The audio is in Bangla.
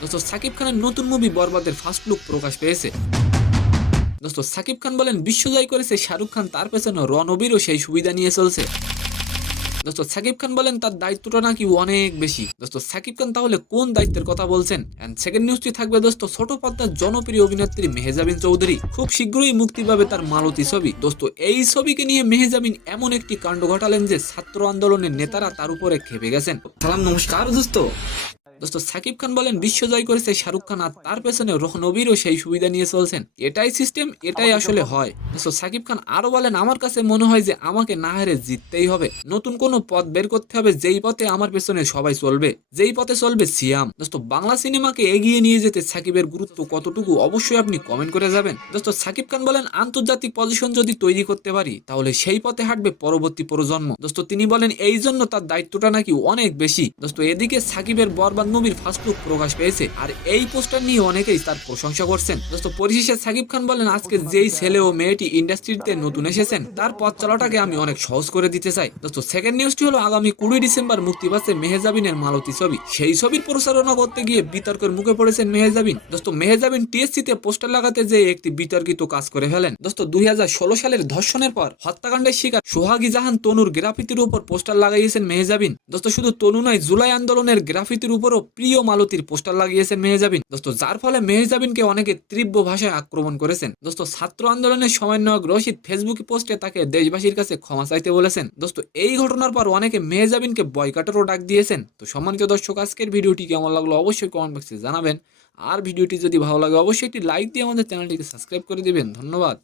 দোস্ত সাকিব খানের নতুন মুভি বরবাদের ফার্স্ট লুক প্রকাশ পেয়েছে। দোস্ত সাকিব খান বলেন বিশ্বজয় করেছে শাহরুখ খান, তার পেছনে রণবীরও সেই সুবিধা নিয়ে চলছে। দোস্ত সাকিব খান বলেন তার দায়িত্বটা নাকি অনেক বেশি। দোস্ত সাকিব খান তাহলে কোন দায়িত্বের কথা বলছেন? এন্ড সেকেন্ড নিউজটি থাকবে দোস্ত ছোট পর্দার জনপ্রিয় অভিনেত্রী মেহজাবিন চৌধুরী খুব শীঘ্রই মুক্তি পাবে তার মালতী ছবি। দোস্ত এই ছবিকে নিয়ে মেহজাবিন এমন একটি কাণ্ড ঘটালেন যে ছাত্র আন্দোলনের নেতারা তার উপরে খেপে গেছেন। সালাম নমস্কার দোস্ত। দোস্ত সাকিব খান বলেন বিশ্বজয় করেছে শাহরুখ খান, আর তার পেছনে রণবীরও সেই সুবিধা নিয়ে চলছেন। এটাই সিস্টেম, এটাই আসলে হয়। দোস্ত সাকিব খান আরো বলেন আমার কাছে মনে হয় যে আমাকে না হেরে জিততেই হবে, নতুন কোনো পথ বের করতে হবে যেই পথে আমার পেছনে সবাই চলবে, যেই পথে চলবে সিয়াম। দোস্ত বাংলা সিনেমাকে এগিয়ে নিয়ে যেতে সাকিবের গুরুত্ব কতটুকু অবশ্যই আপনি কমেন্ট করে যাবেন। দোস্ত সাকিব খান বলেন আন্তর্জাতিক পজিশন যদি তৈরি করতে পারি তাহলে সেই পথে হাঁটবে পরবর্তী প্রজন্ম। দোস্ত তিনি বলেন এই জন্য তার দায়িত্বটা নাকি অনেক বেশি। দোস্ত এদিকে সাকিবের বরবাদ মুভির ফার্স্ট লুক প্রকাশ পেয়েছে, আর এই পোস্টার নিয়ে অনেকেই তার প্রশংসা করছেন। দোস্ত পরিশেষে সাকিব খান বলেন আজকে যেই ছেলে ও মেয়েটি ইন্ডাস্ট্রিতে নতুন এসেছেন তার পথ চলাটাকে আমি অনেক সহজ করে দিতে চাই। দোস্ত সেকেন্ড নিউজটি হলো আগামী 20 ডিসেম্বর মুক্তি পাচ্ছে মেহজাবিনের মালতী ছবি। সেই ছবির প্রচারণা করতে গিয়ে বিতর্কের মুখে পড়েছেন মেহজাবিন। দোস্ত মেহজাবিন টিএসসিতে পোস্টার লাগাতে যেয়ে একটি বিতর্কিত কাজ করে ফেলেন। দোস্ত 2016 সালের ধর্ষণের পর হত্যাকাণ্ডের শিকার সোহাগী জাহান তনুর গ্রাফিতির উপর পোস্টার লাগাইয়েছেন মেহজাবিন। দোস্ত শুধু তনু নয়, জুলাই আন্দোলনের গ্রাফিতির উপরও প্রিয় মালতীর পোস্টার লাগিয়েছেন মেহজাবিন। দোস্ত যার ফলে মেহজাবিনকে অনেকে তীব্র ভাষায় আক্রমণ করেছেন। দোস্ত ছাত্র আন্দোলনের সমন্বয়ক রশিদ ফেসবুকে পোস্টে তাকে দেশবাসীর কাছে ক্ষমা চাইতে বলেছেন। দোস্ত এই ঘটনার পর অনেকে মেহজাবিনকে বয়কটেরও ডাক দিয়েছেন। তো সম্মানিত দর্শক, আজকের ভিডিওটি কেমন লাগলো অবশ্যই কমেন্ট বক্সে জানাবেন। আর ভিডিওটি যদি ভালো লাগে অবশ্যই একটি লাইক দিয়ে আমাদের চ্যানেলটিকে সাবস্ক্রাইব করে দিবেন। ধন্যবাদ।